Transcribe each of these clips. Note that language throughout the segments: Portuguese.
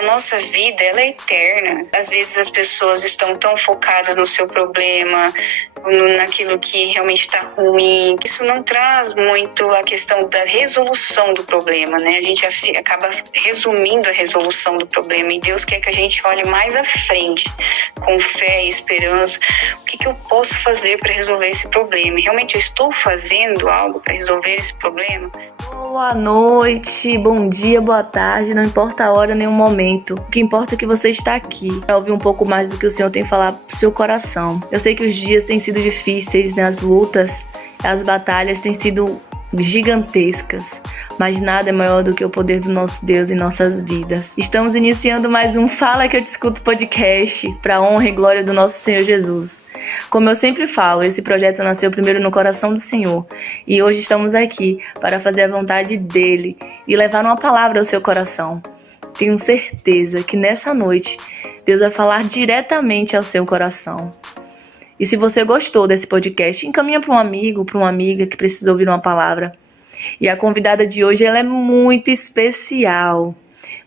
a nossa vida, ela é eterna. Às vezes as pessoas estão tão focadas no seu problema, naquilo que realmente está ruim. Isso não traz muito a questão da resolução do problema, né? A gente acaba resumindo a resolução do problema, e Deus quer que a gente olhe mais à frente, com fé e esperança. O que eu posso fazer para resolver esse problema? Realmente eu estou fazendo algo para resolver esse problema? Boa noite, bom dia, boa tarde, não importa a hora nem o momento. O que importa é que você está aqui para ouvir um pouco mais do que o Senhor tem falado pro seu coração. Eu sei que os dias têm sido difíceis, né? As lutas, as batalhas têm sido gigantescas, mas nada é maior do que o poder do nosso Deus em nossas vidas. Estamos iniciando mais um Fala Que Eu Te Escuto podcast, para a honra e glória do nosso Senhor Jesus. Como eu sempre falo, esse projeto nasceu primeiro no coração do Senhor, e hoje estamos aqui para fazer a vontade dEle e levar uma palavra ao seu coração. Tenho certeza que nessa noite Deus vai falar diretamente ao seu coração. E se você gostou desse podcast, encaminha para um amigo, para uma amiga que precisa ouvir uma palavra. E a convidada de hoje, ela é muito especial.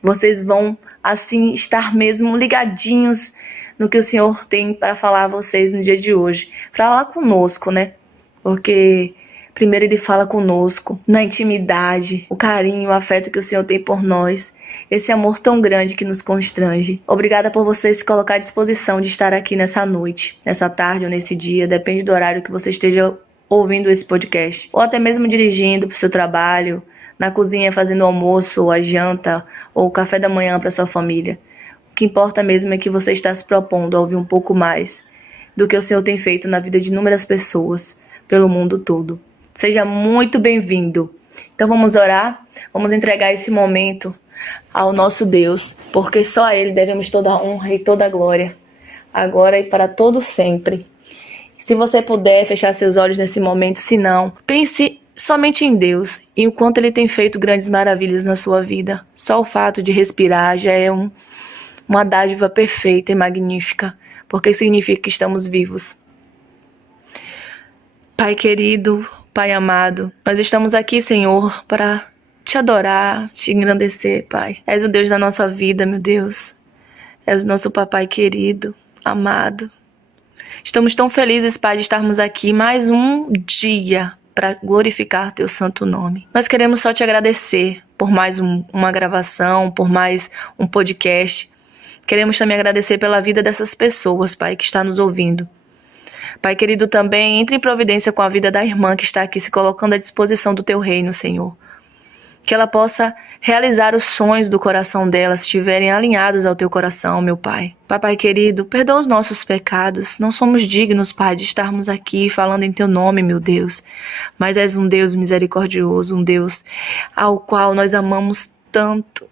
Vocês vão, assim, estar mesmo ligadinhos no que o Senhor tem para falar a vocês no dia de hoje. Falar conosco, né? Porque primeiro Ele fala conosco, na intimidade, o carinho, o afeto que o Senhor tem por nós. Esse amor tão grande que nos constrange. Obrigada por você se colocar à disposição de estar aqui nessa noite, nessa tarde ou nesse dia, depende do horário que você esteja ouvindo esse podcast. Ou até mesmo dirigindo para o seu trabalho, na cozinha fazendo o almoço, ou a janta, ou o café da manhã para sua família. O que importa mesmo é que você está se propondo a ouvir um pouco mais do que o Senhor tem feito na vida de inúmeras pessoas pelo mundo todo. Seja muito bem-vindo. Então vamos orar, vamos entregar esse momento ao nosso Deus, porque só a Ele devemos toda a honra e toda a glória, agora e para todo sempre. Se você puder fechar seus olhos nesse momento, se não, pense somente em Deus e o quanto Ele tem feito grandes maravilhas na sua vida. Só o fato de respirar já é uma dádiva perfeita e magnífica, porque significa que estamos vivos. Pai querido, Pai amado, nós estamos aqui, Senhor, para te adorar, te engrandecer, Pai. És o Deus da nossa vida, meu Deus. És o nosso papai querido, amado. Estamos tão felizes, Pai, de estarmos aqui mais um dia para glorificar Teu santo nome. Nós queremos só te agradecer por mais uma gravação, por mais um podcast. Queremos também agradecer pela vida dessas pessoas, Pai, que está nos ouvindo. Pai querido, também entre em providência com a vida da irmã que está aqui se colocando à disposição do Teu reino, Senhor. Que ela possa realizar os sonhos do coração dela, se estiverem alinhados ao Teu coração, meu Pai. Papai querido, perdoa os nossos pecados. Não somos dignos, Pai, de estarmos aqui falando em Teu nome, meu Deus. Mas és um Deus misericordioso, um Deus ao qual nós amamos tanto.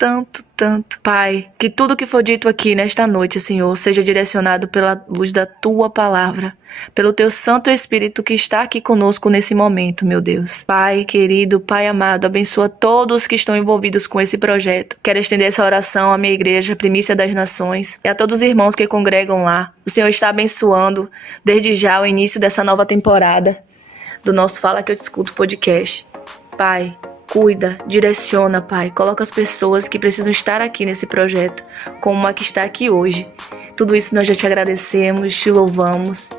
Tanto, Pai, que tudo que for dito aqui nesta noite, Senhor, seja direcionado pela luz da Tua palavra, pelo Teu Santo Espírito que está aqui conosco nesse momento, meu Deus. Pai querido, Pai amado, abençoa todos que estão envolvidos com esse projeto. Quero estender essa oração à minha igreja, Primícia das Nações, e a todos os irmãos que congregam lá. O Senhor está abençoando desde já o início dessa nova temporada do nosso Fala Que Eu Te Escuto podcast. Pai, cuida, direciona, Pai. Coloca as pessoas que precisam estar aqui nesse projeto, como a que está aqui hoje. Tudo isso nós já te agradecemos, te louvamos.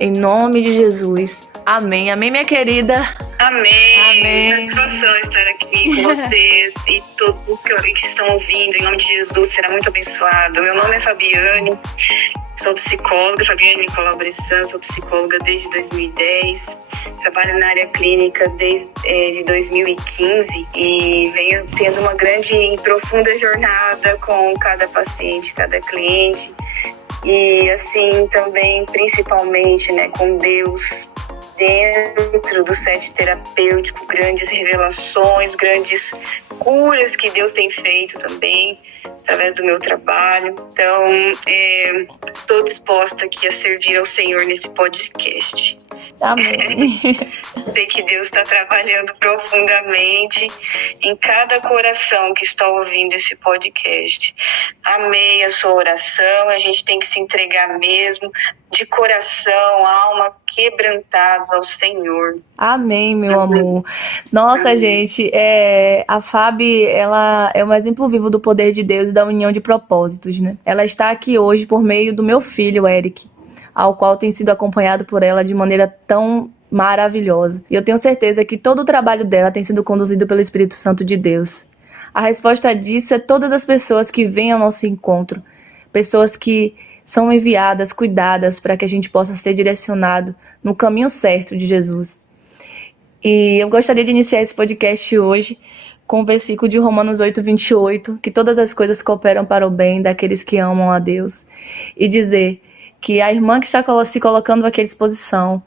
Em nome de Jesus. Amém. Amém, minha querida. Amém. Satisfação estar aqui com vocês e todos que estão ouvindo. Em nome de Jesus, será muito abençoado. Meu nome é Fabiane. Sou psicóloga, Fabiane Nicolau Bressan, sou psicóloga desde 2010, trabalho na área clínica desde 2015 e venho tendo uma grande e profunda jornada com cada paciente, cada cliente e assim também principalmente, né, com Deus dentro do set terapêutico, grandes revelações, grandes curas que Deus tem feito também através do meu trabalho. Então, estou disposta aqui a servir ao Senhor nesse podcast. Amém. Sei que Deus está trabalhando profundamente em cada coração que está ouvindo esse podcast. Amei a sua oração, a gente tem que se entregar mesmo, de coração, alma, quebrantados ao Senhor. Amém, meu amor. Nossa, gente, a Fábio, ela é um exemplo vivo do poder de Deus e da união de propósitos, né? Ela está aqui hoje por meio do meu filho, Eric, ao qual tem sido acompanhado por ela de maneira tão maravilhosa. E eu tenho certeza que todo o trabalho dela tem sido conduzido pelo Espírito Santo de Deus. A resposta disso é todas as pessoas que vêm ao nosso encontro, pessoas que são enviadas, cuidadas, para que a gente possa ser direcionado no caminho certo de Jesus. E eu gostaria de iniciar esse podcast hoje com o versículo de Romanos 8:28, que todas as coisas cooperam para o bem daqueles que amam a Deus, e dizer que a irmã que está se colocando aqui à disposição,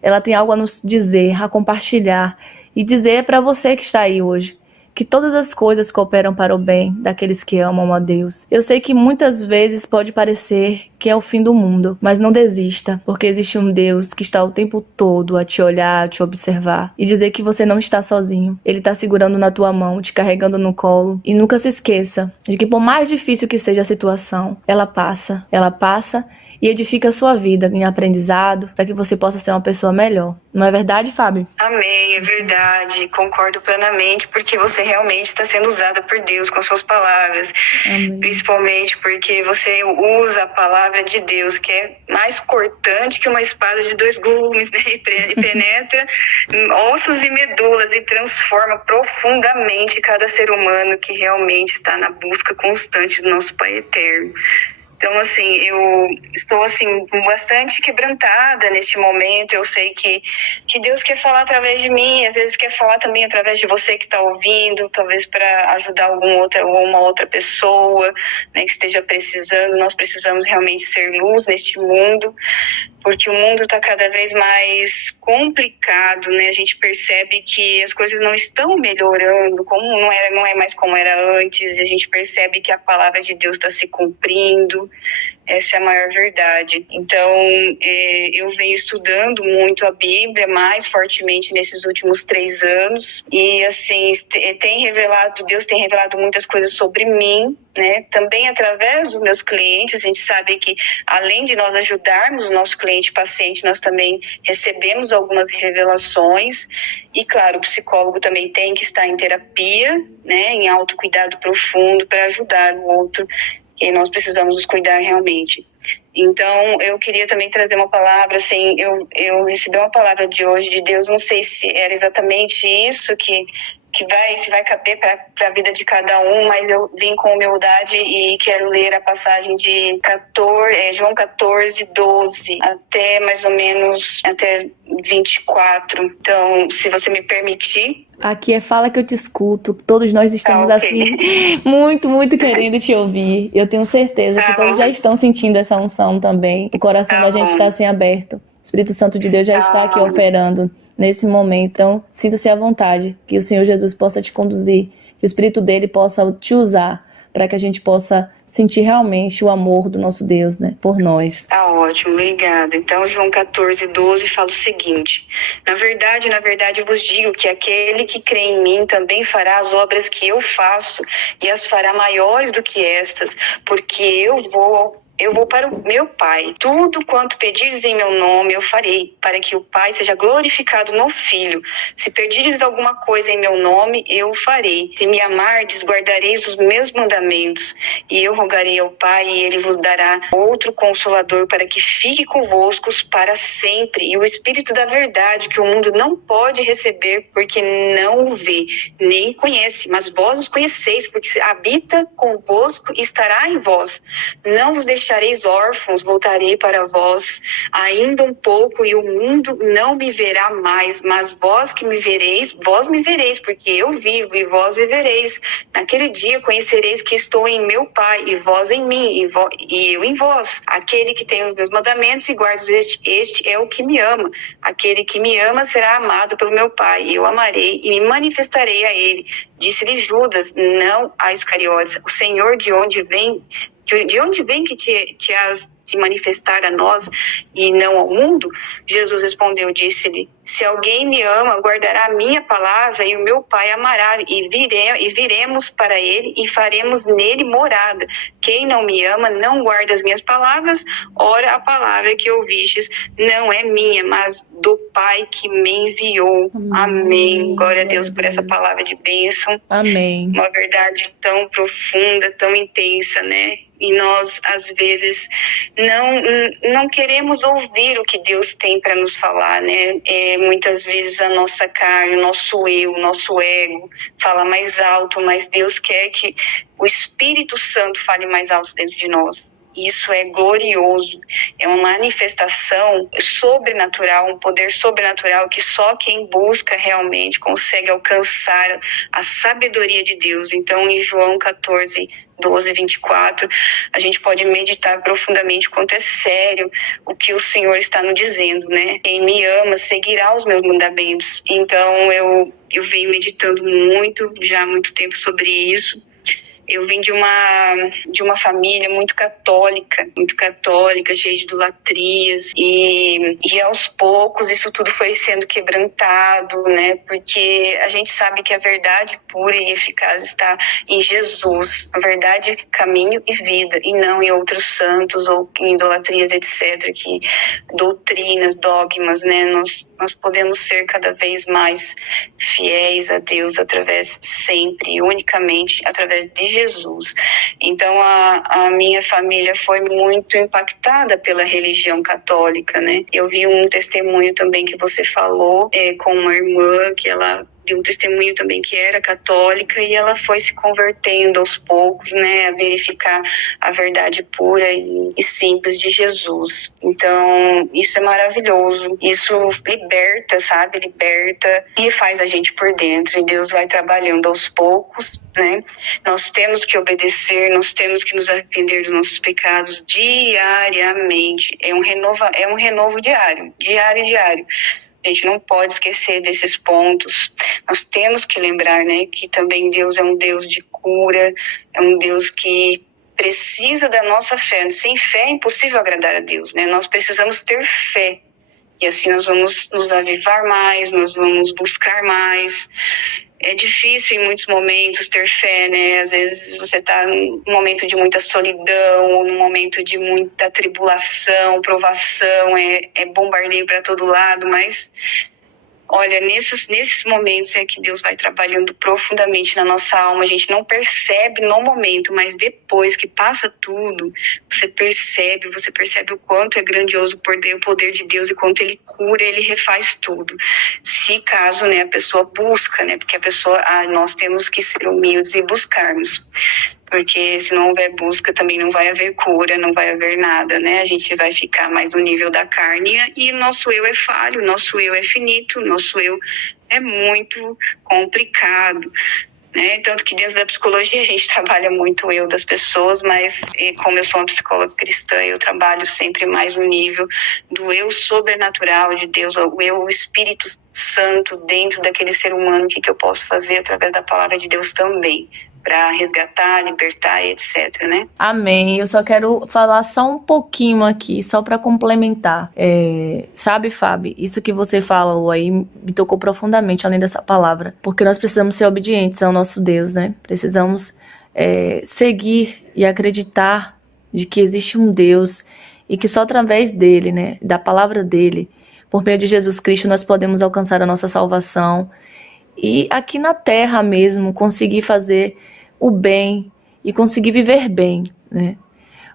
ela tem algo a nos dizer, a compartilhar, e dizer para você que está aí hoje, que todas as coisas cooperam para o bem daqueles que amam a Deus. Eu sei que muitas vezes pode parecer que é o fim do mundo, mas não desista, porque existe um Deus que está o tempo todo a te olhar, a te observar e dizer que você não está sozinho. Ele está segurando na tua mão, te carregando no colo, e nunca se esqueça de que por mais difícil que seja a situação, ela passa e edifica a sua vida em aprendizado para que você possa ser uma pessoa melhor. Não é verdade, Fábio? Amém, é verdade. Concordo plenamente, porque você realmente está sendo usada por Deus com suas palavras. Amém. Principalmente porque você usa a palavra de Deus, que é mais cortante que uma espada de 2 gumes, né? E penetra ossos e medulas e transforma profundamente cada ser humano que realmente está na busca constante do nosso Pai Eterno. Então, assim, eu estou, assim, bastante quebrantada neste momento. Eu sei que Deus quer falar através de mim, às vezes quer falar também através de você que está ouvindo, talvez para ajudar uma outra pessoa, né, que esteja precisando. Nós precisamos realmente ser luz neste mundo, porque o mundo está cada vez mais complicado, né? A gente percebe que as coisas não estão melhorando, não é mais como era antes, e a gente percebe que a palavra de Deus está se cumprindo. Essa é a maior verdade. Então, eu venho estudando muito a Bíblia, mais fortemente nesses últimos 3 anos, e assim, Deus tem revelado muitas coisas sobre mim, né? Também através dos meus clientes. A gente sabe que, além de nós ajudarmos o nosso cliente paciente, nós também recebemos algumas revelações, e claro, o psicólogo também tem que estar em terapia, né? Em autocuidado profundo para ajudar o outro, que nós precisamos nos cuidar realmente. Então, eu queria também trazer uma palavra, assim, eu recebi uma palavra de hoje de Deus, não sei se era exatamente isso se vai caber para a vida de cada um, mas eu vim com humildade e quero ler a passagem de João 14:12, até mais ou menos até 24. Então, se você me permitir. Aqui fala que eu te escuto. Todos nós estamos assim, muito, muito querendo te ouvir. Eu tenho certeza que todos já estão sentindo essa unção também. O coração da gente está assim aberto. O Espírito Santo de Deus já está aqui operando nesse momento. Então, sinta-se à vontade. Que o Senhor Jesus possa te conduzir. Que o Espírito dele possa te usar para que a gente possa sentir realmente o amor do nosso Deus, né, por nós. Tá ótimo, obrigada. Então, João 14:12 fala o seguinte: na verdade, eu vos digo que aquele que crê em mim também fará as obras que eu faço, e as fará maiores do que estas, porque eu vou para o meu Pai. Tudo quanto pedires em meu nome eu farei, para que o Pai seja glorificado no Filho. Se pedires alguma coisa em meu nome, eu o farei. Se me amardes, guardareis os meus mandamentos. E eu rogarei ao Pai, e ele vos dará outro Consolador, para que fique convosco para sempre. E o Espírito da verdade, que o mundo não pode receber, porque não o vê, nem conhece. Mas vós os conheceis, porque habita convosco e estará em vós. Não vos deixareis órfãos, voltarei para vós ainda um pouco, e o mundo não me verá mais, mas vós que me vereis, porque eu vivo e vós vivereis. Naquele dia conhecereis que estou em meu Pai, e vós em mim, e eu em vós. Aquele que tem os meus mandamentos e guarda este é o que me ama. Aquele que me ama será amado pelo meu Pai, e eu amarei e me manifestarei a ele. Disse-lhe Judas, não a Iscariotes: o Senhor, de onde vem que te has se manifestar a nós e não ao mundo? Jesus respondeu, disse-lhe, se alguém me ama, guardará a minha palavra e o meu Pai amará, e viremos para ele e faremos nele morada. Quem não me ama não guarda as minhas palavras, ora a palavra que ouvistes não é minha, mas do Pai que me enviou. Amém. Glória a Deus por essa palavra de bênção. Amém. Uma verdade tão profunda, tão intensa, né? E nós, às vezes, não queremos ouvir o que Deus tem para nos falar, né? Muitas vezes a nossa carne, o nosso eu, o nosso ego fala mais alto, mas Deus quer que o Espírito Santo fale mais alto dentro de nós. Isso é glorioso, é uma manifestação sobrenatural, um poder sobrenatural que só quem busca realmente consegue alcançar a sabedoria de Deus. Então, em João 14, 12, 24, a gente pode meditar profundamente quanto é sério o que o Senhor está nos dizendo, né? Quem me ama seguirá os meus mandamentos. Então, eu venho meditando já há muito tempo sobre isso. Eu vim de uma família muito católica, cheia de idolatrias, e aos poucos isso tudo foi sendo quebrantado, né? Porque a gente sabe que a verdade pura e eficaz está em Jesus, a verdade, caminho e vida, e não em outros santos ou em idolatrias, etc., que doutrinas, dogmas, né? Nós podemos ser cada vez mais fiéis a Deus sempre, unicamente, através de Jesus. Então, a minha família foi muito impactada pela religião católica, né? Eu vi um testemunho também que você falou com uma irmã, que ela deu um testemunho também que era católica e ela foi se convertendo aos poucos, né, a verificar a verdade pura e simples de Jesus. Então, isso é maravilhoso. Isso liberta, sabe? Liberta e faz a gente por dentro. E Deus vai trabalhando aos poucos, né? Nós temos que obedecer, nós temos que nos arrepender dos nossos pecados diariamente. É um renovo diário. A gente não pode esquecer desses pontos. Nós temos que lembrar, né, que também Deus é um Deus de cura, é um Deus que precisa da nossa fé. Sem fé é impossível agradar a Deus, né? Nós precisamos ter fé. E assim nós vamos nos avivar mais, nós vamos buscar mais. É difícil em muitos momentos ter fé, né? Às vezes você está num momento de muita solidão, ou num momento de muita tribulação, provação, é bombardeio para todo lado, mas olha, nesses momentos é que Deus vai trabalhando profundamente na nossa alma. A gente não percebe no momento, mas depois que passa tudo, você percebe o quanto é grandioso o poder de Deus e quanto Ele cura, Ele refaz tudo. Se caso, né, a pessoa busca, né, porque nós temos que ser humildes e buscarmos. Porque se não houver busca, também não vai haver cura, não vai haver nada, né? A gente vai ficar mais no nível da carne e nosso eu é falho, nosso eu é finito, nosso eu é muito complicado, né? Tanto que dentro da psicologia a gente trabalha muito o eu das pessoas, mas como eu sou uma psicóloga cristã, eu trabalho sempre mais no nível do eu sobrenatural de Deus, o Espírito Santo dentro daquele ser humano, o que eu posso fazer através da palavra de Deus também, para resgatar, libertar e etc, né? Amém. Eu só quero falar só um pouquinho aqui, só para complementar. Sabe, Fábio, isso que você falou aí me tocou profundamente, além dessa palavra. Porque nós precisamos ser obedientes ao nosso Deus, né? Precisamos seguir e acreditar de que existe um Deus e que só através dele, né, da palavra dele, por meio de Jesus Cristo, nós podemos alcançar a nossa salvação e aqui na terra mesmo conseguir fazer o bem e conseguir viver bem, né?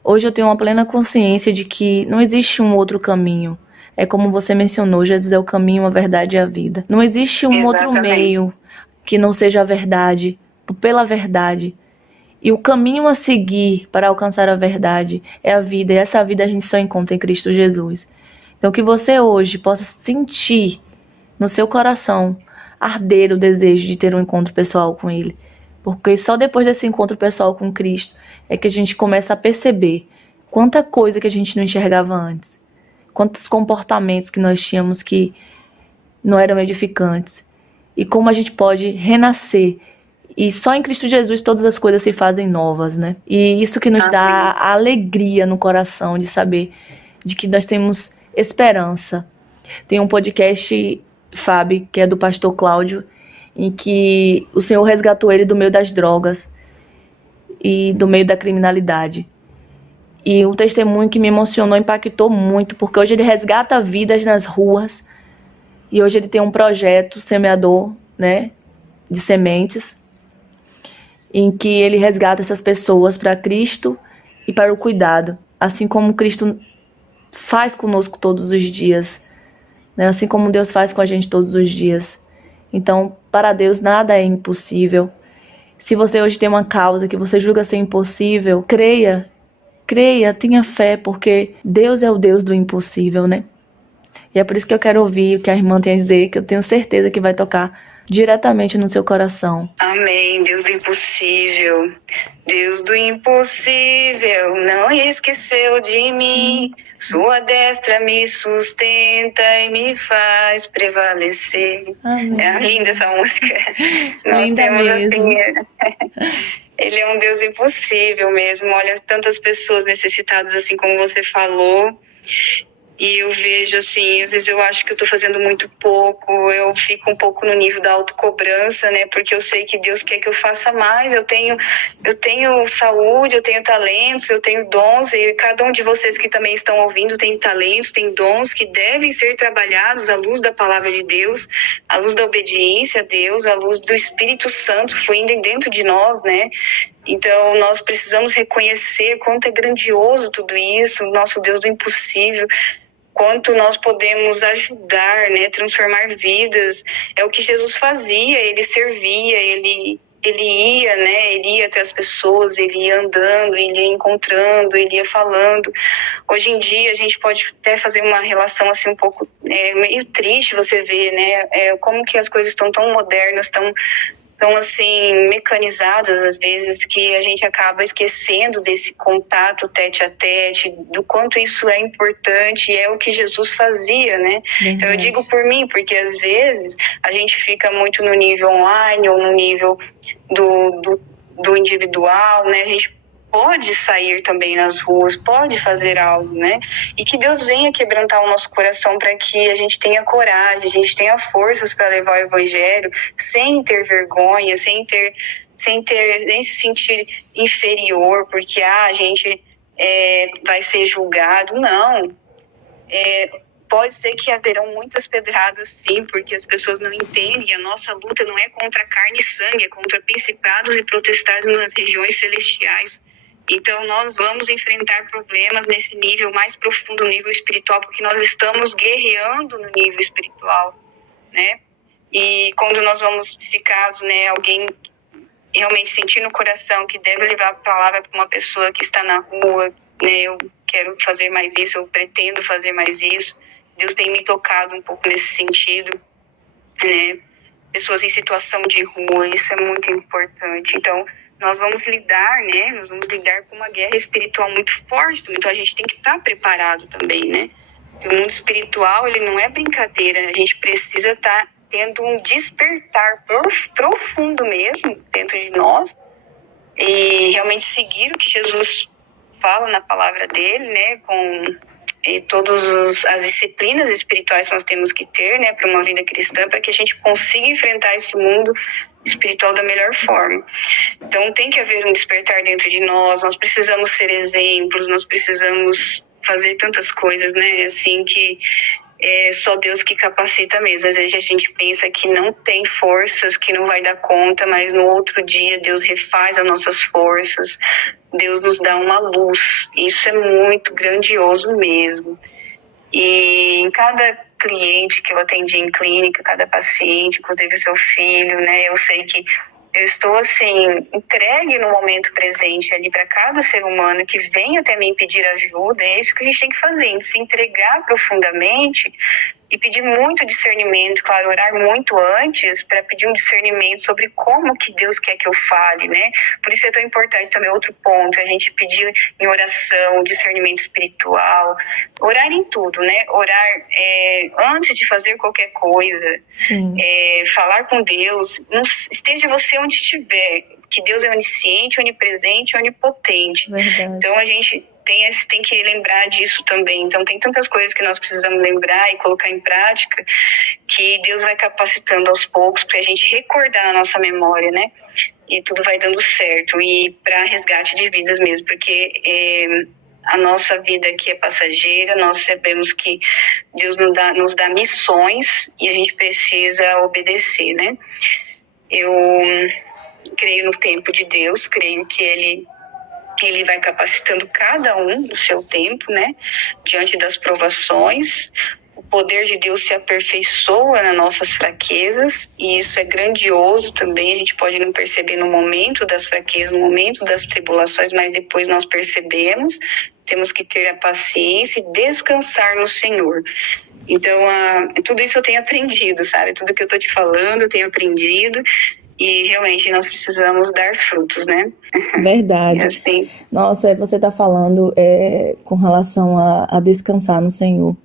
Hoje eu tenho uma plena consciência de que não existe um outro caminho. É como você mencionou, Jesus é o caminho, a verdade e a vida. Não existe um outro meio que não seja a verdade, pela verdade. E o caminho a seguir para alcançar a verdade é a vida, e essa vida a gente só encontra em Cristo Jesus. Então que você hoje possa sentir no seu coração arder o desejo de ter um encontro pessoal com Ele. Porque só depois desse encontro pessoal com Cristo é que a gente começa a perceber quanta coisa que a gente não enxergava antes. Quantos comportamentos que nós tínhamos que não eram edificantes. E como a gente pode renascer E só em Cristo Jesus todas as coisas se fazem novas, né? E isso que nos dá a alegria no coração de saber de que nós temos esperança. Tem um podcast, Fábio, que é do pastor Cláudio, em que o Senhor resgatou ele do meio das drogas e do meio da criminalidade. E um testemunho que me emocionou, impactou muito, porque hoje ele resgata vidas nas ruas e hoje ele tem um projeto semeador, né, de sementes, em que ele resgata essas pessoas para Cristo e para o cuidado, assim como Cristo faz conosco todos os dias, né? Assim como Deus faz com a gente todos os dias. Então, para Deus nada é impossível. Se você hoje tem uma causa que você julga ser impossível, creia, tenha fé, porque Deus é o Deus do impossível, né? E é por isso que eu quero ouvir o que a irmã tem a dizer, que eu tenho certeza que vai tocar diretamente no seu coração. Amém. Deus do impossível. Deus do impossível, não esqueceu de mim. Sua destra me sustenta e me faz prevalecer. Amém. É linda essa música. Nós Linda temos mesmo. assim... Ele é um Deus impossível mesmo. Olha, tantas pessoas necessitadas, assim como você falou. E eu vejo assim, às vezes eu acho que eu tô fazendo muito pouco, eu fico um pouco no nível da autocobrança, né? Porque eu sei que Deus quer que eu faça mais, eu tenho saúde, eu tenho talentos, eu tenho dons, e cada um de vocês que também estão ouvindo tem talentos, tem dons que devem ser trabalhados à luz da palavra de Deus, à luz da obediência a Deus, à luz do Espírito Santo fluindo dentro de nós, né? Então, nós precisamos reconhecer quanto é grandioso tudo isso, o nosso Deus do impossível, quanto nós podemos ajudar, né, transformar vidas. É o que Jesus fazia, ele servia, ele ia, né, ele ia até as pessoas, ele ia andando, ele ia encontrando, ele ia falando. Hoje em dia a gente pode até fazer uma relação assim um pouco meio triste, você vê, né, como que as coisas estão tão modernas, tão assim, mecanizadas às vezes, que a gente acaba esquecendo desse contato tete a tete, do quanto isso é importante, e é o que Jesus fazia, né? Então eu digo por mim, porque às vezes a gente fica muito no nível online ou no nível do individual, né? A gente pode sair também nas ruas, pode fazer algo, né? E que Deus venha quebrantar o nosso coração para que a gente tenha coragem, a gente tenha forças para levar o evangelho sem ter vergonha, sem nem se sentir inferior, porque a gente vai ser julgado. Não. Pode ser que haverão muitas pedradas, sim, porque as pessoas não entendem. A nossa luta não é contra carne e sangue, é contra principados e potestades nas regiões celestiais. Então, nós vamos enfrentar problemas nesse nível mais profundo, nível espiritual, porque nós estamos guerreando no nível espiritual, né? E quando nós vamos, se caso, né, alguém realmente sentir no coração que deve levar a palavra para uma pessoa que está na rua, né, eu quero fazer mais isso, eu pretendo fazer mais isso, Deus tem me tocado um pouco nesse sentido, né? Pessoas em situação de rua, isso é muito importante. Então, nós vamos lidar, né? Nós vamos lidar com uma guerra espiritual muito forte, então a gente tem que estar preparado também, né? O mundo espiritual, ele não é brincadeira, a gente precisa estar tendo um despertar profundo mesmo dentro de nós e realmente seguir o que Jesus fala na palavra dele, né? Com todas as disciplinas espirituais que nós temos que ter, né, para uma vida cristã, para que a gente consiga enfrentar esse mundo espiritual da melhor forma. Então tem que haver um despertar dentro de nós precisamos ser exemplos, nós precisamos fazer tantas coisas, né, assim, que é só Deus que capacita mesmo. Às vezes a gente pensa que não tem forças, que não vai dar conta, mas no outro dia Deus refaz as nossas forças, Deus nos dá uma luz. Isso é muito grandioso mesmo. E em cada cliente que eu atendi em clínica, cada paciente, inclusive o seu filho, né, eu sei que eu estou, assim, entregue no momento presente ali para cada ser humano que vem até mim pedir ajuda. É isso que a gente tem que fazer, se entregar profundamente e pedir muito discernimento, claro, orar muito antes para pedir um discernimento sobre como que Deus quer que eu fale, né? Por isso é tão importante também outro ponto, a gente pedir em oração, discernimento espiritual, orar em tudo, né? Orar antes de fazer qualquer coisa, falar com Deus, não, esteja você onde estiver, que Deus é onisciente, onipresente, onipotente. Verdade. Então a gente tem que lembrar disso também. Então tem tantas coisas que nós precisamos lembrar e colocar em prática que Deus vai capacitando aos poucos para a gente recordar na nossa memória, né? E tudo vai dando certo. E para resgate de vidas mesmo, porque a nossa vida aqui é passageira, nós sabemos que Deus nos dá missões e a gente precisa obedecer, né? Eu creio no tempo de Deus, creio que Ele vai capacitando cada um no seu tempo, né? Diante das provações, o poder de Deus se aperfeiçoa nas nossas fraquezas, e isso é grandioso também. A gente pode não perceber no momento das fraquezas, no momento das tribulações, mas depois nós percebemos. Temos que ter a paciência e descansar no Senhor. Então, tudo isso eu tenho aprendido, sabe? Tudo que eu tô te falando, eu tenho aprendido. E realmente nós precisamos dar frutos, né? Verdade. Assim. Nossa, você está falando com relação a descansar no Senhor.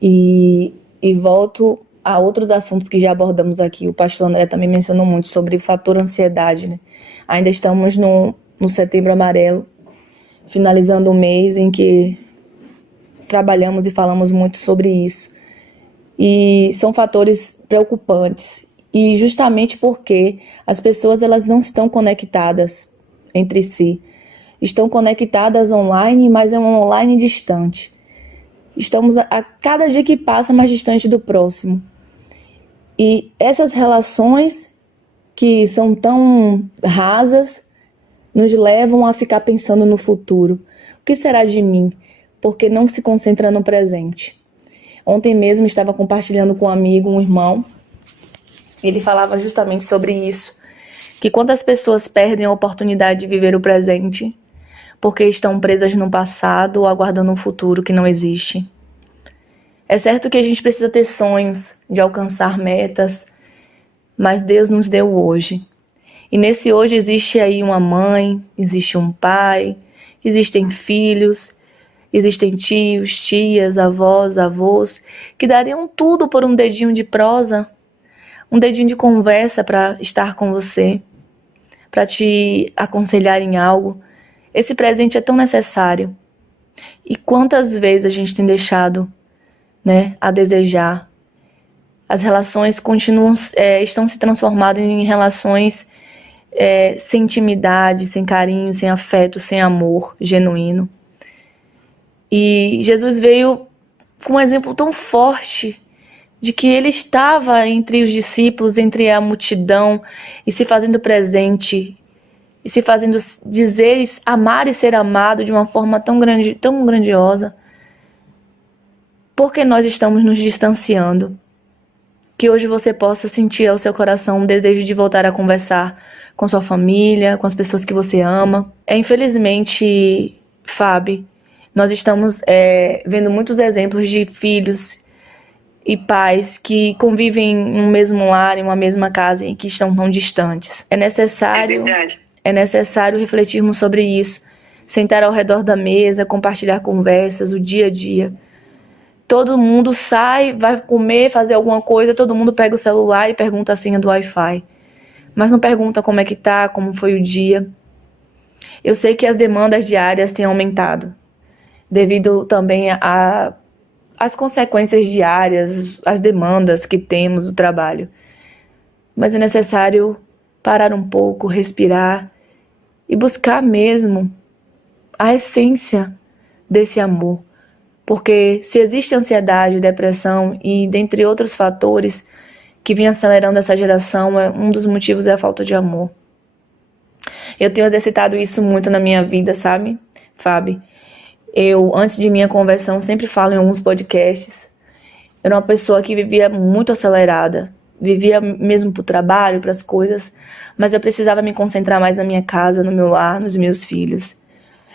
E volto a outros assuntos que já abordamos aqui. O pastor André também mencionou muito sobre o fator ansiedade, né? Ainda estamos no Setembro Amarelo, finalizando o mês em que trabalhamos e falamos muito sobre isso. E são fatores preocupantes. E justamente porque as pessoas elas não estão conectadas entre si. Estão conectadas online, mas é um online distante. Estamos a cada dia que passa mais distante do próximo. E essas relações que são tão rasas nos levam a ficar pensando no futuro. O que será de mim? Porque não se concentra no presente. Ontem mesmo estava compartilhando com um amigo, um irmão. Ele falava justamente sobre isso, que quantas pessoas perdem a oportunidade de viver o presente porque estão presas no passado ou aguardando um futuro que não existe. É certo que a gente precisa ter sonhos de alcançar metas, mas Deus nos deu o hoje. E nesse hoje existe aí uma mãe, existe um pai, existem filhos, existem tios, tias, avós, avós, que dariam tudo por um dedinho de prosa, um dedinho de conversa para estar com você, para te aconselhar em algo. Esse presente é tão necessário. E quantas vezes a gente tem deixado, né, a desejar? As relações estão se transformando em relações sem intimidade, sem carinho, sem afeto, sem amor genuíno. E Jesus veio com um exemplo tão forte de que ele estava entre os discípulos, entre a multidão, e se fazendo presente, e se fazendo dizer, amar e ser amado de uma forma tão grandiosa. Porque nós estamos nos distanciando. Que hoje você possa sentir ao seu coração um desejo de voltar a conversar com sua família, com as pessoas que você ama. Infelizmente, Fábio, nós estamos vendo muitos exemplos de filhos e pais que convivem em um mesmo lar, em uma mesma casa e que estão tão distantes. É necessário refletirmos sobre isso, sentar ao redor da mesa, compartilhar conversas, o dia a dia. Todo mundo sai, vai comer, fazer alguma coisa, todo mundo pega o celular e pergunta a senha do Wi-Fi. Mas não pergunta como é que tá, como foi o dia. Eu sei que as demandas diárias têm aumentado, devido também às consequências diárias, as demandas que temos do trabalho. Mas é necessário parar um pouco, respirar e buscar mesmo a essência desse amor. Porque se existe ansiedade, depressão e dentre outros fatores que vêm acelerando essa geração, um dos motivos é a falta de amor. Eu tenho exercitado isso muito na minha vida, sabe, Fábio? Eu, antes de minha conversão, sempre falo em alguns podcasts. Eu era uma pessoa que vivia muito acelerada. Vivia mesmo para o trabalho, para as coisas. Mas eu precisava me concentrar mais na minha casa, no meu lar, nos meus filhos.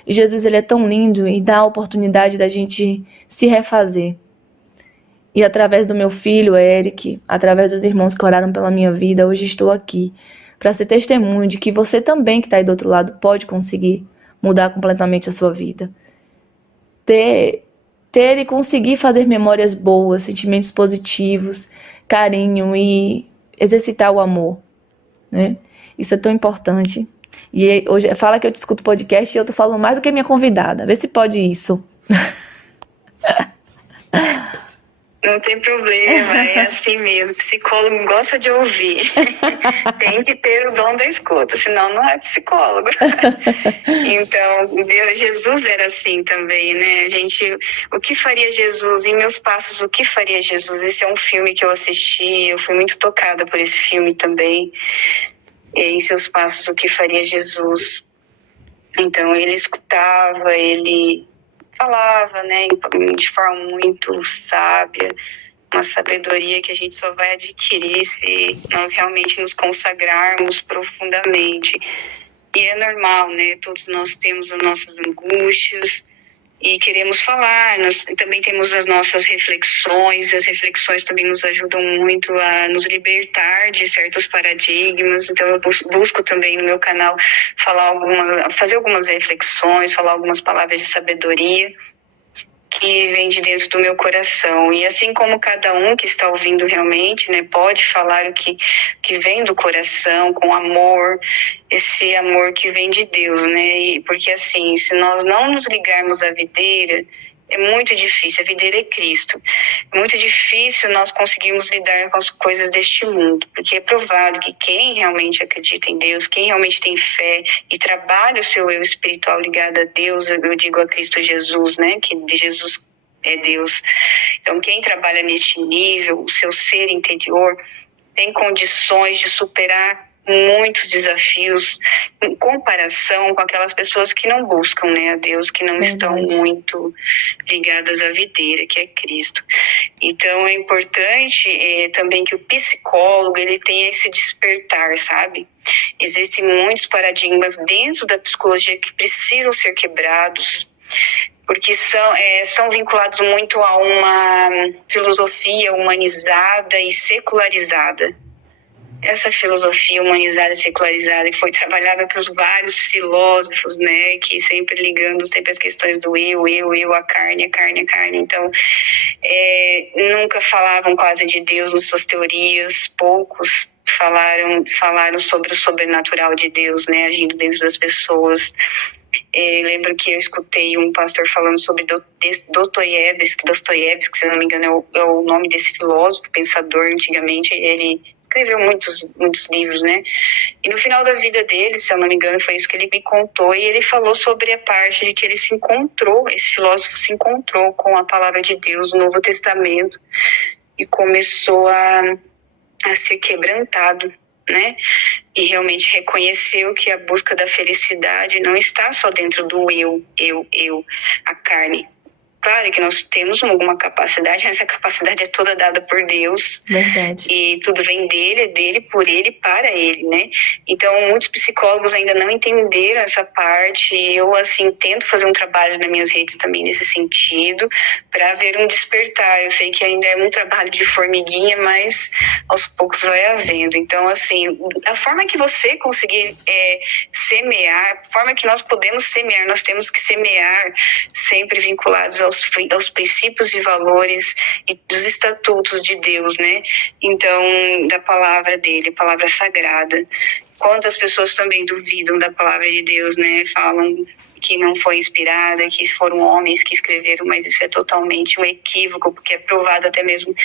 E Jesus, ele é tão lindo e dá a oportunidade da gente se refazer. E através do meu filho, Eric, através dos irmãos que oraram pela minha vida, hoje estou aqui para ser testemunho de que você também que está aí do outro lado pode conseguir mudar completamente a sua vida. Ter e conseguir fazer memórias boas, sentimentos positivos, carinho e exercitar o amor, né? Isso é tão importante. E hoje fala que eu te escuto podcast e eu tô falando mais do que minha convidada. Vê se pode isso. Não tem problema, é assim mesmo. Psicólogo gosta de ouvir. Tem que ter o dom da escuta, senão não é psicólogo. Então, Jesus era assim também, né? O que faria Jesus? Em Meus Passos, o que faria Jesus? Esse é um filme que eu assisti, eu fui muito tocada por esse filme também. Em Seus Passos, o que faria Jesus? Então, ele escutava, ele falava, né, de forma muito sábia, uma sabedoria que a gente só vai adquirir se nós realmente nos consagrarmos profundamente. E é normal, né, todos nós temos as nossas angústias e queremos falar, nós também temos as nossas reflexões, as reflexões também nos ajudam muito a nos libertar de certos paradigmas, então eu busco também no meu canal fazer algumas reflexões, falar algumas palavras de sabedoria que vem de dentro do meu coração. E assim como cada um que está ouvindo realmente, né, pode falar o que vem do coração, com amor, esse amor que vem de Deus, né? Porque assim, se nós não nos ligarmos à videira, é muito difícil. A videira é Cristo. É muito difícil nós conseguirmos lidar com as coisas deste mundo, porque é provado que quem realmente acredita em Deus, quem realmente tem fé e trabalha o seu eu espiritual ligado a Deus, eu digo a Cristo Jesus, né? Que Jesus é Deus. Então, quem trabalha neste nível, o seu ser interior, tem condições de superar muitos desafios em comparação com aquelas pessoas que não buscam, né, a Deus, que não estão muito ligadas à videira, que é Cristo. Então é importante também que o psicólogo ele tenha esse despertar, sabe? Existem muitos paradigmas dentro da psicologia que precisam ser quebrados, porque são vinculados muito a uma filosofia humanizada e secularizada. Essa filosofia humanizada e secularizada que foi trabalhada pelos vários filósofos, né, que sempre ligando sempre as questões do eu, a carne. Então, nunca falavam quase de Deus nas suas teorias, poucos falaram sobre o sobrenatural de Deus, né, agindo dentro das pessoas. Lembro que eu escutei um pastor falando sobre Dostoiévski, se eu não me engano é o nome desse filósofo, pensador, antigamente, ele escreveu muitos livros, né? E no final da vida dele, se eu não me engano, foi isso que ele me contou, e ele falou sobre a parte de que ele esse filósofo se encontrou com a palavra de Deus, o Novo Testamento, e começou a ser quebrantado, né? E realmente reconheceu que a busca da felicidade não está só dentro do eu, a carne. Claro que nós temos alguma capacidade, mas essa capacidade é toda dada por Deus. Verdade. E tudo vem dele, por ele, para ele, né? Então, muitos psicólogos ainda não entenderam essa parte. Eu, assim, tento fazer um trabalho nas minhas redes também nesse sentido, para haver um despertar. Eu sei que ainda é um trabalho de formiguinha, mas aos poucos vai havendo. Então, assim, a forma que você conseguir semear, a forma que nós podemos semear, nós temos que semear sempre vinculados aos princípios e valores e dos estatutos de Deus, né? Então, da palavra dele, palavra sagrada. Quantas pessoas também duvidam da palavra de Deus, né? Falam que não foi inspirada, que foram homens que escreveram, mas isso é totalmente um equívoco, porque é provado até mesmo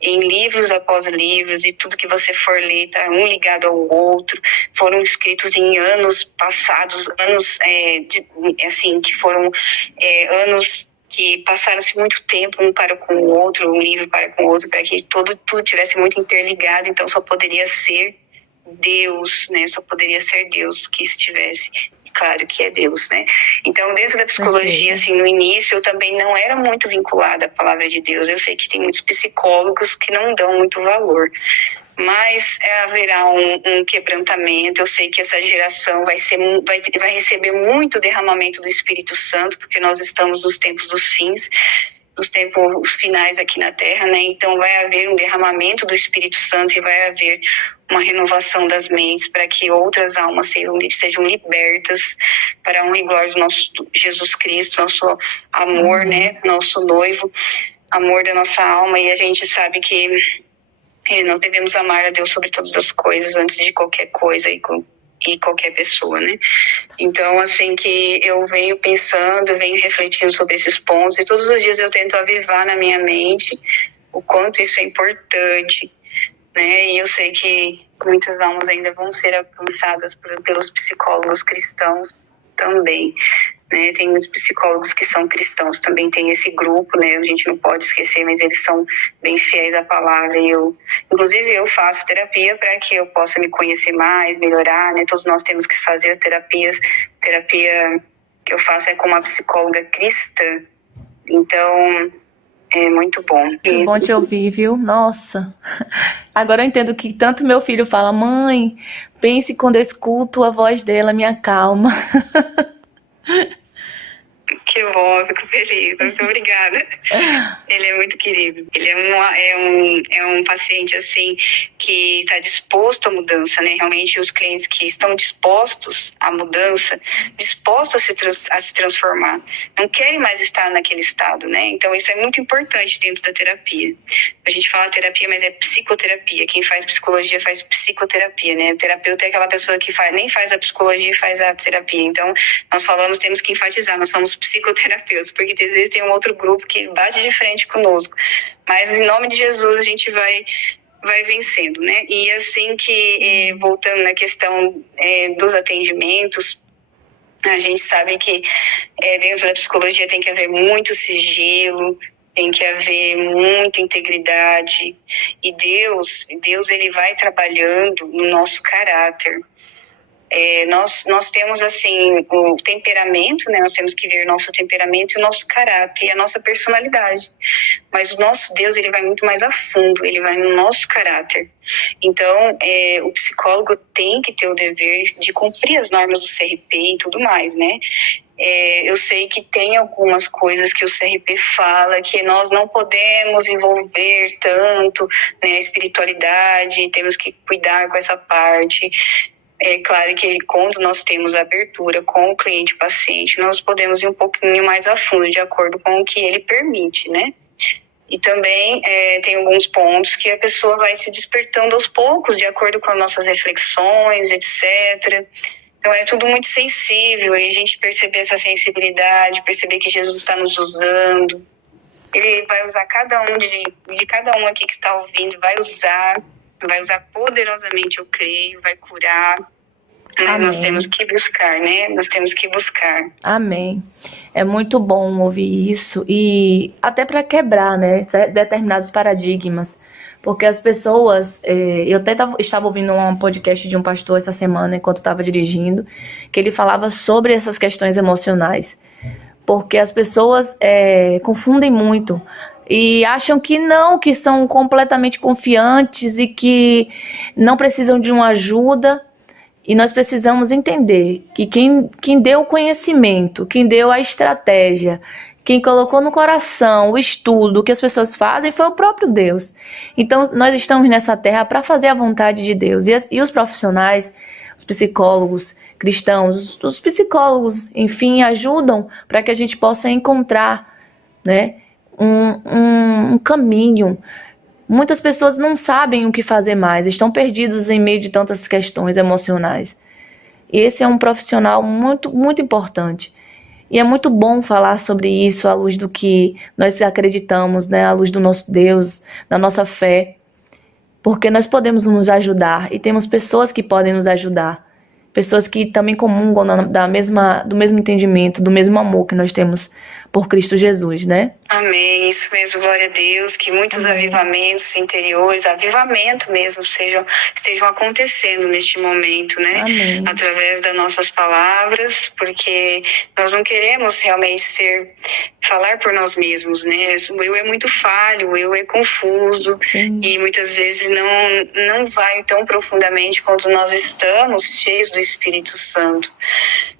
em livros após livros, e tudo que você for ler está um ligado ao outro, foram escritos em anos passados, anos, que foram anos que passaram-se muito tempo um para com o outro, um livro para com o outro, para que tudo tivesse muito interligado, então só poderia ser Deus, né? Só poderia ser Deus que estivesse, claro que é Deus, né? Então, dentro da psicologia, assim, no início, eu também não era muito vinculada à palavra de Deus. Eu sei que tem muitos psicólogos que não dão muito valor, mas haverá um quebrantamento. Eu sei que essa geração vai receber muito derramamento do Espírito Santo, porque nós estamos nos tempos dos fins. dos tempos finais aqui na Terra, né? Então vai haver um derramamento do Espírito Santo e vai haver uma renovação das mentes para que outras almas sejam libertas para a honra e glória do nosso Jesus Cristo, nosso amor, né? Nosso noivo, amor da nossa alma. E a gente sabe que nós devemos amar a Deus sobre todas as coisas, antes de qualquer coisa e qualquer pessoa, né? Então, assim, que eu venho pensando, venho refletindo sobre esses pontos, e todos os dias eu tento avivar na minha mente o quanto isso é importante, né? E eu sei que muitas almas ainda vão ser alcançadas pelos psicólogos cristãos também, né? Tem muitos psicólogos que são cristãos, também tem esse grupo, né? A gente não pode esquecer, mas eles são bem fiéis à palavra. E inclusive eu faço terapia para que eu possa me conhecer mais, melhorar, né? Todos nós temos que fazer as terapias. Terapia que eu faço é com uma psicóloga cristã. Então, é muito bom. Que bom te ouvir, viu? Nossa. Agora eu entendo que tanto meu filho fala: mãe, pense quando eu escuto a voz dela, me acalma. Que bom, eu fico feliz. Muito obrigada. Ele é muito querido. Ele é um paciente, assim, que está disposto à mudança, né? Realmente, os clientes que estão dispostos à mudança, dispostos a se transformar, não querem mais estar naquele estado, né? Então, isso é muito importante dentro da terapia. A gente fala terapia, mas é psicoterapia. Quem faz psicologia faz psicoterapia, né? O terapeuta é aquela pessoa que nem faz a psicologia e faz a terapia. Então, nós temos que enfatizar, nós somos psicoterapeutas, porque às vezes tem um outro grupo que bate de frente conosco. Mas, em nome de Jesus, a gente vai vencendo, né? E assim que, voltando na questão dos atendimentos, a gente sabe que dentro da psicologia tem que haver muito sigilo, tem que haver muita integridade. E Deus ele vai trabalhando no nosso caráter. Nós temos, assim, o temperamento, né? Nós temos que ver o nosso temperamento e o nosso caráter e a nossa personalidade. Mas o nosso Deus, ele vai muito mais a fundo, ele vai no nosso caráter. Então, o psicólogo tem que ter o dever de cumprir as normas do CRP e tudo mais, né? Eu sei que tem algumas coisas que o CRP fala que nós não podemos envolver tanto, né, a espiritualidade, temos que cuidar com essa parte. É claro que quando nós temos abertura com o cliente-paciente, nós podemos ir um pouquinho mais a fundo, de acordo com o que ele permite, né? E também tem alguns pontos que a pessoa vai se despertando aos poucos, de acordo com as nossas reflexões, etc. Então é tudo muito sensível, e a gente perceber essa sensibilidade, perceber que Jesus está nos usando. Ele vai usar cada um de cada um aqui que está ouvindo, vai usar poderosamente, eu creio, vai curar. Mas Amém. Nós temos que buscar, né? Nós temos que buscar. Amém. É muito bom ouvir isso, e até para quebrar, né, determinados paradigmas. Porque as pessoas... eu até estava ouvindo um podcast de um pastor essa semana, enquanto estava dirigindo, que ele falava sobre essas questões emocionais. Porque as pessoas confundem muito e acham que não, que são completamente confiantes e que não precisam de uma ajuda. E nós precisamos entender que quem deu o conhecimento, quem deu a estratégia, quem colocou no coração o estudo, o que as pessoas fazem, foi o próprio Deus. Então, nós estamos nessa terra para fazer a vontade de Deus. E os profissionais, os psicólogos cristãos, os psicólogos, enfim, ajudam para que a gente possa encontrar, né, um caminho. Muitas pessoas não sabem o que fazer mais, estão perdidos em meio de tantas questões emocionais. E esse é um profissional muito, muito importante. E é muito bom falar sobre isso à luz do que nós acreditamos, né? À luz do nosso Deus, da nossa fé. Porque nós podemos nos ajudar e temos pessoas que podem nos ajudar. Pessoas que também comungam do mesmo entendimento, do mesmo amor que nós temos por Cristo Jesus, né? Amém, isso mesmo, glória a Deus, que muitos avivamentos interiores, avivamento mesmo, estejam acontecendo neste momento, né? Amém. Através das nossas palavras, porque nós não queremos realmente ser falar por nós mesmos, né? O eu é muito falho, o eu é confuso. Sim. E muitas vezes não vai tão profundamente quando nós estamos cheios do Espírito Santo.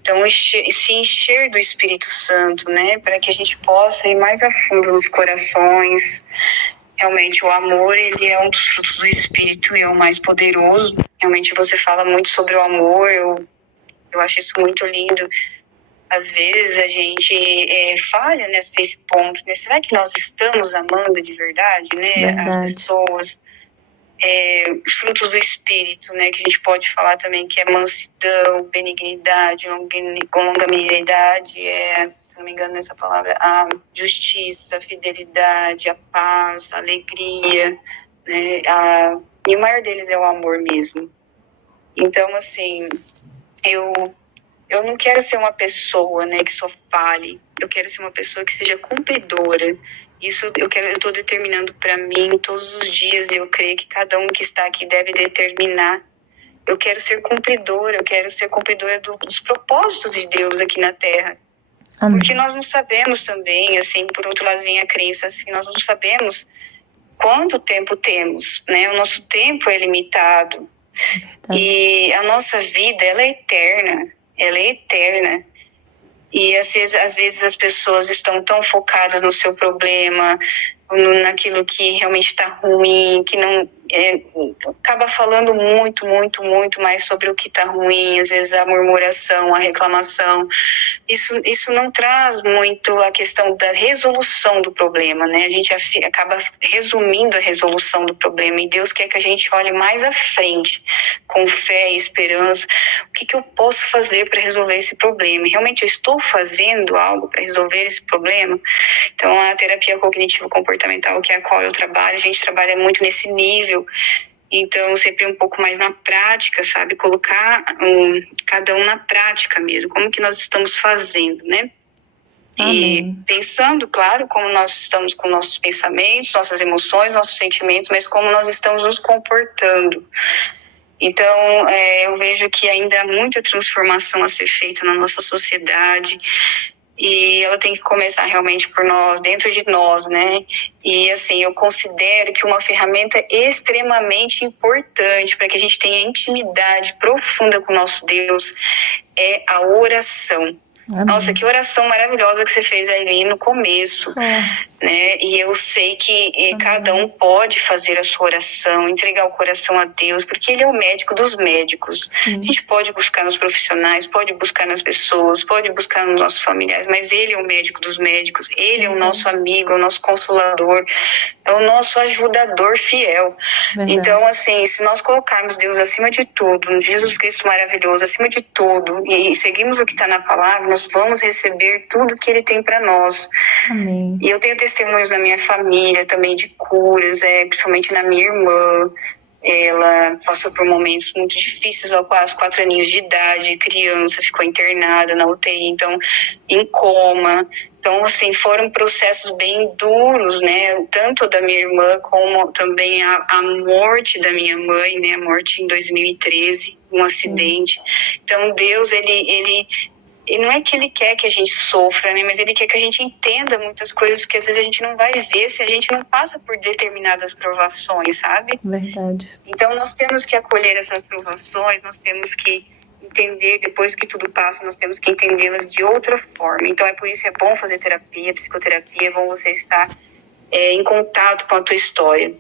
Então, se encher do Espírito Santo, né? Para que a gente possa ir mais a fundo nos corações. Realmente, o amor, ele é um dos frutos do Espírito e é o mais poderoso. Realmente, você fala muito sobre o amor, eu acho isso muito lindo. Às vezes a gente falha nesse ponto, né? Será que nós estamos amando de verdade, né? Verdade. As pessoas, os frutos do Espírito, né? Que a gente pode falar também que é mansidão, benignidade, longanimidade, se não me engano nessa palavra, a justiça, a fidelidade, a paz, a alegria, né? E o maior deles é o amor mesmo. Então, assim, eu não quero ser uma pessoa, né, que só fale. Eu quero ser uma pessoa que seja cumpridora. Isso eu estou determinando para mim todos os dias. E eu creio que cada um que está aqui deve determinar. Eu quero ser cumpridora. Eu quero ser cumpridora dos propósitos de Deus aqui na Terra. Amém. Porque nós não sabemos também, assim, por outro lado vem a crença, assim, nós não sabemos quanto tempo temos, né? O nosso tempo é limitado. Verdade. E a nossa vida, ela é eterna. Ela é eterna. E às vezes as pessoas estão tão focadas no seu problema, naquilo que realmente está ruim, que não acaba falando muito mais sobre o que está ruim, às vezes a murmuração, a reclamação. Isso não traz muito a questão da resolução do problema, né? A gente acaba resumindo a resolução do problema e Deus quer que a gente olhe mais à frente, com fé e esperança. O que eu posso fazer para resolver esse problema? Realmente eu estou fazendo algo para resolver esse problema? Então a terapia cognitivo-comportamental, que é a qual eu trabalho, a gente trabalha muito nesse nível. Então, sempre um pouco mais na prática, sabe? Colocar cada um na prática mesmo. Como que nós estamos fazendo, né? Amém. E pensando, claro, como nós estamos com nossos pensamentos, nossas emoções, nossos sentimentos, mas como nós estamos nos comportando. Então, eu vejo que ainda há muita transformação a ser feita na nossa sociedade. E ela tem que começar realmente por nós, dentro de nós, né? E assim, eu considero que uma ferramenta extremamente importante para que a gente tenha intimidade profunda com o nosso Deus é a oração. Amém. Nossa, que oração maravilhosa que você fez ali no começo, né? E eu sei que cada um pode fazer a sua oração, entregar o coração a Deus, porque Ele é o médico dos médicos. Sim. A gente pode buscar nos profissionais, pode buscar nas pessoas, pode buscar nos nossos familiares, mas Ele é o médico dos médicos, Ele é o nosso amigo, é o nosso consolador, é o nosso ajudador fiel. Verdade. Então, assim, se nós colocarmos Deus acima de tudo, Jesus Cristo maravilhoso acima de tudo, e seguimos o que está na palavra, nós vamos receber tudo que Ele tem para nós. Amém. E eu tenho testemunhos na minha família também de curas, principalmente na minha irmã. Ela passou por momentos muito difíceis aos 4 aninhos de idade, criança, ficou internada na UTI, então em coma. Então, assim, foram processos bem duros, né? Tanto da minha irmã como também a morte da minha mãe, né? A morte em 2013, um acidente. Então, Deus, ele não é que Ele quer que a gente sofra, né? Mas Ele quer que a gente entenda muitas coisas que às vezes a gente não vai ver se a gente não passa por determinadas provações, sabe? Verdade. Então nós temos que acolher essas provações, nós temos que entender, depois que tudo passa, nós temos que entendê-las de outra forma. Então é por isso que é bom fazer terapia, psicoterapia, é bom você estar em contato com a tua história.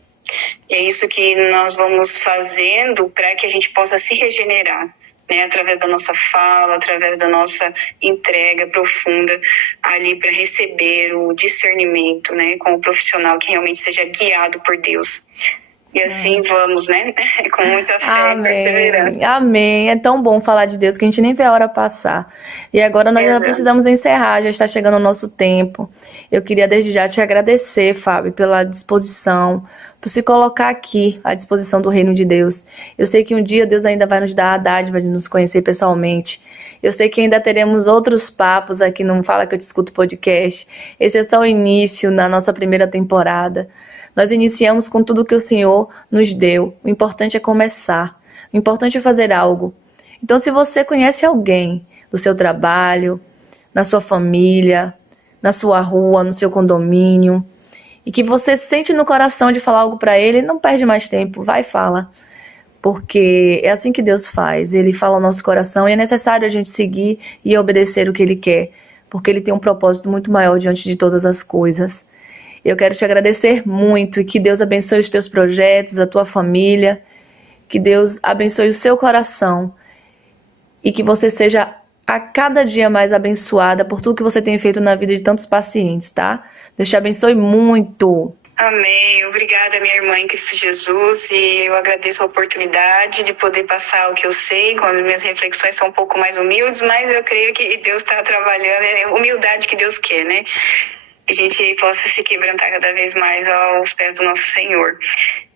E é isso que nós vamos fazendo para que a gente possa se regenerar. Né, através da nossa fala, através da nossa entrega profunda ali para receber o discernimento, né, com o profissional que realmente seja guiado por Deus. E assim vamos, né, com muita fé e perseverança. Amém. É tão bom falar de Deus que a gente nem vê a hora passar. E agora nós já precisamos encerrar, já está chegando o nosso tempo. Eu queria desde já te agradecer, Fábio, pela disposição, por se colocar aqui à disposição do reino de Deus. Eu sei que um dia Deus ainda vai nos dar a dádiva de nos conhecer pessoalmente. Eu sei que ainda teremos outros papos aqui no Fala Que Eu Te Escuto podcast. Esse é só o início na nossa primeira temporada. Nós iniciamos com tudo que o Senhor nos deu. O importante é começar. O importante é fazer algo. Então, se você conhece alguém do seu trabalho, na sua família, na sua rua, no seu condomínio, e que você sente no coração de falar algo para ele, não perde mais tempo, vai e fala. Porque é assim que Deus faz, ele fala ao nosso coração e é necessário a gente seguir e obedecer o que ele quer, porque ele tem um propósito muito maior diante de todas as coisas. Eu quero te agradecer muito e que Deus abençoe os teus projetos, a tua família, que Deus abençoe o seu coração e que você seja a cada dia mais abençoada por tudo que você tem feito na vida de tantos pacientes, tá? Deus te abençoe muito. Amém. Obrigada, minha irmã em Cristo Jesus, e eu agradeço a oportunidade de poder passar o que eu sei, quando as minhas reflexões são um pouco mais humildes, mas eu creio que Deus está trabalhando, é a humildade que Deus quer, né? Que a gente possa se quebrantar cada vez mais aos pés do nosso Senhor.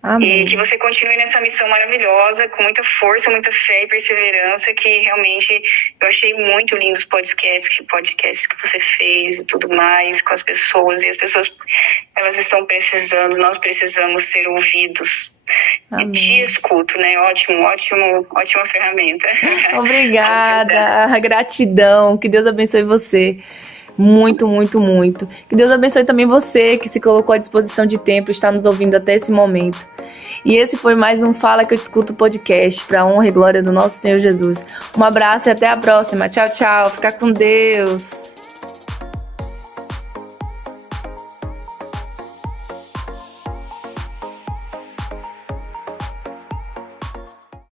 Amém. E que você continue nessa missão maravilhosa, com muita força, muita fé e perseverança, que realmente eu achei muito lindo os podcasts que você fez e tudo mais, com as pessoas. E as pessoas, elas estão precisando, nós precisamos ser ouvidos. Amém. E te escuto, né? Ótima ferramenta. Obrigada, gratidão, que Deus abençoe você. Muito, muito, muito. Que Deus abençoe também você que se colocou à disposição de tempo e está nos ouvindo até esse momento. E esse foi mais um Fala Que Eu Te Escuto podcast, para a honra e glória do nosso Senhor Jesus. Um abraço e até a próxima. Tchau, tchau. Fica com Deus.